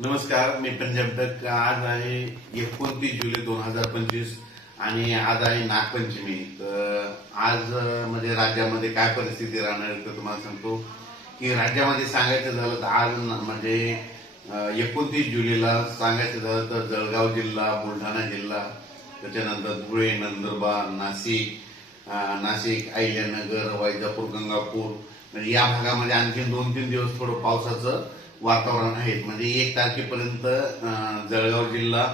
नमस्कार मी पंजाब डक आज आहे एकोणतीस जुलै दोन हजार पंचवीस आणि आज आहे नागपंचमी. तर आज म्हणजे राज्यामध्ये काय परिस्थिती राहणार तर तुम्हाला सांगतो. की राज्यामध्ये सांगायचं झालं तर आज म्हणजे एकोणतीस जुलैला सांगायचं झालं तर जळगाव जिल्हा बुलढाणा जिल्हा त्याच्यानंतर धुळे नंदुरबार नाशिक नाशिक अहिल्यानगर वैजापूर गंगापूर. म्हणजे या भागामध्ये आणखी दोन तीन दिवस थोडं पावसाचं वातावरण आहेत. म्हणजे एक तारखेपर्यंत जळगाव जिल्हा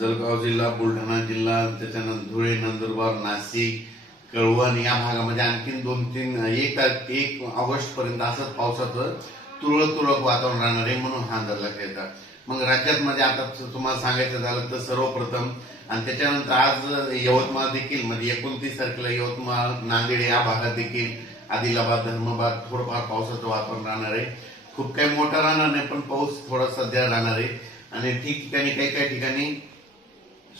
जळगाव जिल्हा बुलढाणा जिल्हा त्याच्यानंतर धुळे नंदुरबार नाशिक कळवण या भागामध्ये आणखीन दोन तीन एक तारख एक ऑगस्ट पर्यंत असंच पावसाचं तुरळक तुरळक वातावरण राहणार आहे म्हणून हा अंदाज लक्षात येतात. मग राज्यात म्हणजे आता तुम्हाला सांगायचं झालं तर सर्वप्रथम आणि त्याच्यानंतर आज यवतमाळ देखील म्हणजे एकोणतीस तारखेला यवतमाळ नांदेड या भागात देखील आदिलाबाद धर्माबाद थोडंफार पावसाचं वातावरण राहणार आहे. खूप काही मोठा राहणार नाही पण पाऊस थोडा सध्या राहणार आहे. आणि ठिकठिकाणी काही काही ठिकाणी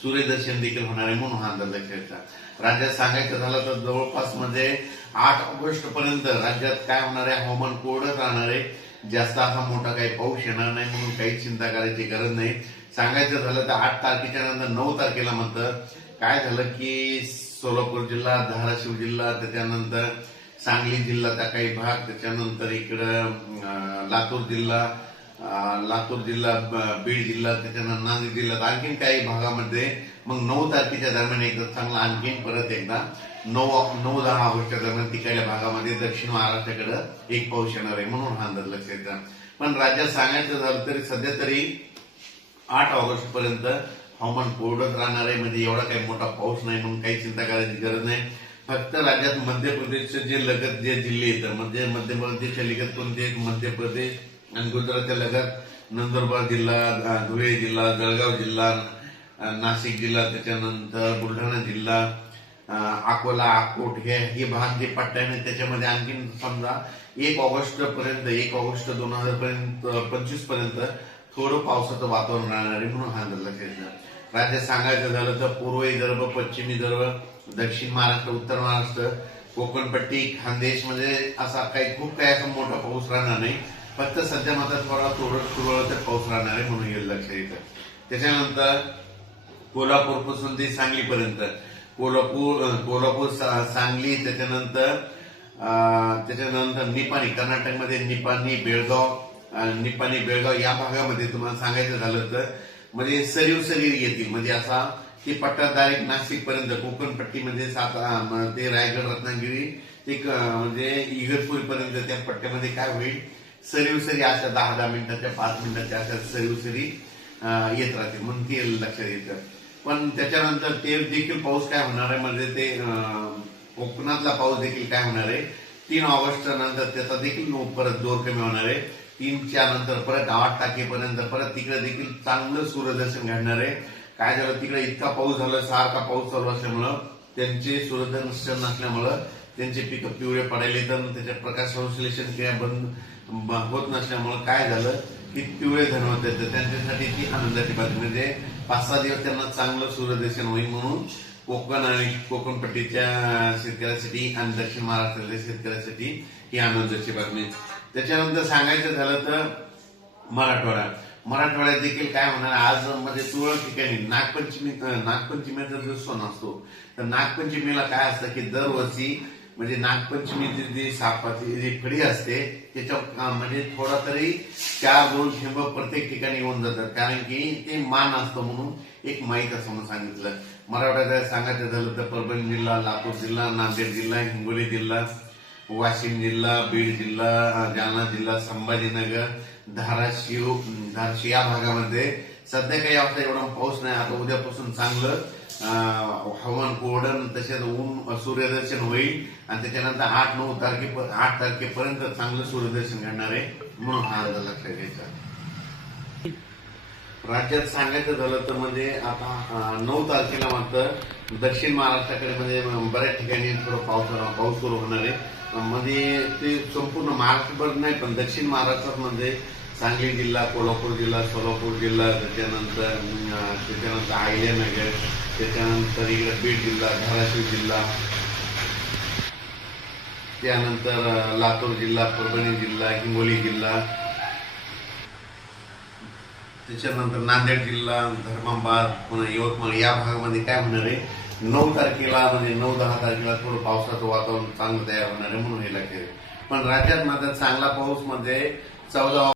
सूर्यदर्शन देखील होणार आहे म्हणून हा अंदाज लक्षात राज्यात सांगायचं झालं तर जवळपास म्हणजे आठ ऑगस्ट पर्यंत राज्यात काय होणार आहे? हवामान कोरडं राहणार आहे. जास्त असा मोठा काही पाऊस येणार नाही म्हणून काही चिंता करायची गरज नाही. सांगायचं झालं तर आठ तारखेच्या नंतर नऊ तारखेला मात्र काय झालं की सोलापूर जिल्हा धाराशिव जिल्हा त्याच्यानंतर सांगली जिल्ह्याचा काही भाग त्याच्यानंतर इकडं लातूर जिल्हा लातूर जिल्हा बीड जिल्हा त्याच्यानंतर नांदेड जिल्ह्यात आणखीन काही भागामध्ये मग नऊ तारखेच्या दरम्यान एकदा चांगला आणखीन परत एकदा नऊ नऊ दहा ऑगस्टच्या दरम्यान तिकडल्या भागामध्ये दक्षिण महाराष्ट्राकडे एक पाऊस येणार आहे म्हणून हा अंदाज लक्षात घ्या. पण राज्यात सांगायचं झालं तरी सध्या तरी आठ ऑगस्ट पर्यंत हवामान कोरडत राहणार आहे. म्हणजे एवढा काही मोठा पाऊस नाही म्हणून काही चिंता करायची गरज नाही. फक्त राज्यात मध्य प्रदेशचे जे लगत जे जिल्हे येतात म्हणजे मध्य प्रदेशच्या लगत कोणते मध्य प्रदेश आणि गुजरातच्या लगत नंदुरबार जिल्हा धुळे जिल्हा जळगाव जिल्हा नाशिक जिल्हा त्याच्यानंतर बुलढाणा जिल्हा अकोला अकोट हे हे भाग जे पट्ट्याने त्याच्यामध्ये आणखीन समजा एक ऑगस्ट पर्यंत एक ऑगस्ट दोन हजार पर्यंत पंचवीसपर्यंत थोडं पावसाचं वातावरण राहणार आहे म्हणून हा अंदाज लक्षात राज्यात सांगायचं झालं तर पूर्व विदर्भ पश्चिम विदर्भ दक्षिण महाराष्ट्र उत्तर महाराष्ट्र कोकणपट्टी खानदेश म्हणजे असा काही खूप काही असा मोठा पाऊस राहणार नाही. फक्त सध्या मात्र थोडा तुरळक तुरळक पाऊस राहणार आहे म्हणून हे लक्षात येतं त्याच्यानंतर कोल्हापूरपासून ते सांगलीपर्यंत. कोल्हापूर कोल्हापूर सा- सांगली त्याच्यानंतर त्याच्यानंतर निपाणी कर्नाटकमध्ये निपाणी बेळगाव निपाणी बेळगाव या भागामध्ये तुम्हाला सांगायचं झालं तर म्हणजे सरीव सरीर येतील. म्हणजे असा ते पट्टा डायरेक्ट नाशिक पर्यंत कोकण पट्टीमध्ये सात ते रायगड रत्नागिरी ते म्हणजे इगतपूर पर्यंत त्या पट्ट्यामध्ये काय होईल? सरीव सरी अशा दहा दहा मिनिटाच्या पाच मिनिटाच्या अशा सरीव सरी येत राहते म्हणून ते लक्षात येतं. पण त्याच्यानंतर ते देखील पाऊस काय होणार आहे? म्हणजे ते कोकणातला पाऊस देखील काय होणार आहे? तीन ऑगस्ट नंतर त्याचा देखील परत जोर कमी होणार आहे. तीनच्या नंतर परत आठ टाकेपर्यंत परत तिकडे देखील चांगलं सूर्यदर्शन घडणार आहे. काय झालं तिकडे इतका पाऊस झाला सारखा पाऊस चालू असल्यामुळं त्यांचे सूर्यदर्शन नसल्यामुळं त्यांचे पिकं पिवळे पडायले. तर त्याच्या प्रकाश संश्लेषण क्रिया बंद होत नसल्यामुळं काय झालं की पिवळे धन होते तर त्यांच्यासाठी ती आनंदाची बातमी म्हणजे पाच सहा दिवस त्यांना चांगलं सूर्यदर्शन होईल म्हणून कोकण आणि कोकणपट्टीच्या शेतकऱ्यासाठी आणि दक्षिण महाराष्ट्रातल्या शेतकऱ्यासाठी ही आनंदाची बातमी. त्याच्यानंतर सांगायचं झालं तर मराठवाडा. मराठवाड्यात देखील काय होणार आज म्हणजे तुरळक ठिकाणी नागपंचमी नागपंचमीचा जो सण असतो तर नागपंचमीला काय असतं की दरवर्षी म्हणजे नागपंचमीची जी सापाची जी फडी असते त्याच्या म्हणजे थोडा तरी चार दोन शिंब प्रत्येक ठिकाणी येऊन जातात. कारण की ते मान असतं म्हणून एक माहीत असं म्हणून सांगितलं. मराठवाड्यात सांगायचं झालं तर परभणी जिल्हा लातूर जिल्हा नांदेड जिल्हा हिंगोली जिल्हा वाशिम जिल्हा बीड जिल्हा जालना जिल्हा संभाजीनगर धाराशिव धाराशिव या भागामध्ये सध्या काही आता एवढा पाऊस नाही. आता उद्यापासून चांगलं हवन हवामान कोरडण तसेच ऊन सूर्यदर्शन होईल आणि त्याच्यानंतर आठ नऊ तारखे आठ तारखेपर्यंत चांगलं सूर्यदर्शन घडणार आहे म्हणून हा अर्ज लक्षात घ्यायचा. राज्यात सांगायचं झालं तर म्हणजे आता नऊ तारखेला मात्र दक्षिण महाराष्ट्राकडे म्हणजे बऱ्याच ठिकाणी थोडं पाऊस पाऊस सुरू होणार आहे. मध्ये ते संपूर्ण महाराष्ट्रभर नाही पण दक्षिण महाराष्ट्रात म्हणजे सांगली जिल्हा कोल्हापूर जिल्हा सोलापूर जिल्हा त्याच्यानंतर त्याच्यानंतर आहिल्यानगर त्याच्यानंतर इकडे बीड जिल्हा धाराशिव जिल्हा त्यानंतर लातूर जिल्हा परभणी जिल्हा हिंगोली जिल्हा त्याच्यानंतर नांदेड जिल्हा धर्माबाद पुन्हा यवतमाळ या भागामध्ये काय होणार आहे? नऊ तारखेला म्हणजे नऊ दहा तारखेला थोडं पावसाचं वातावरण चांगलं तयार होणार आहे म्हणून हे लक्षात पण राज्यात मात्र चांगला पाऊस म्हणजे चौदा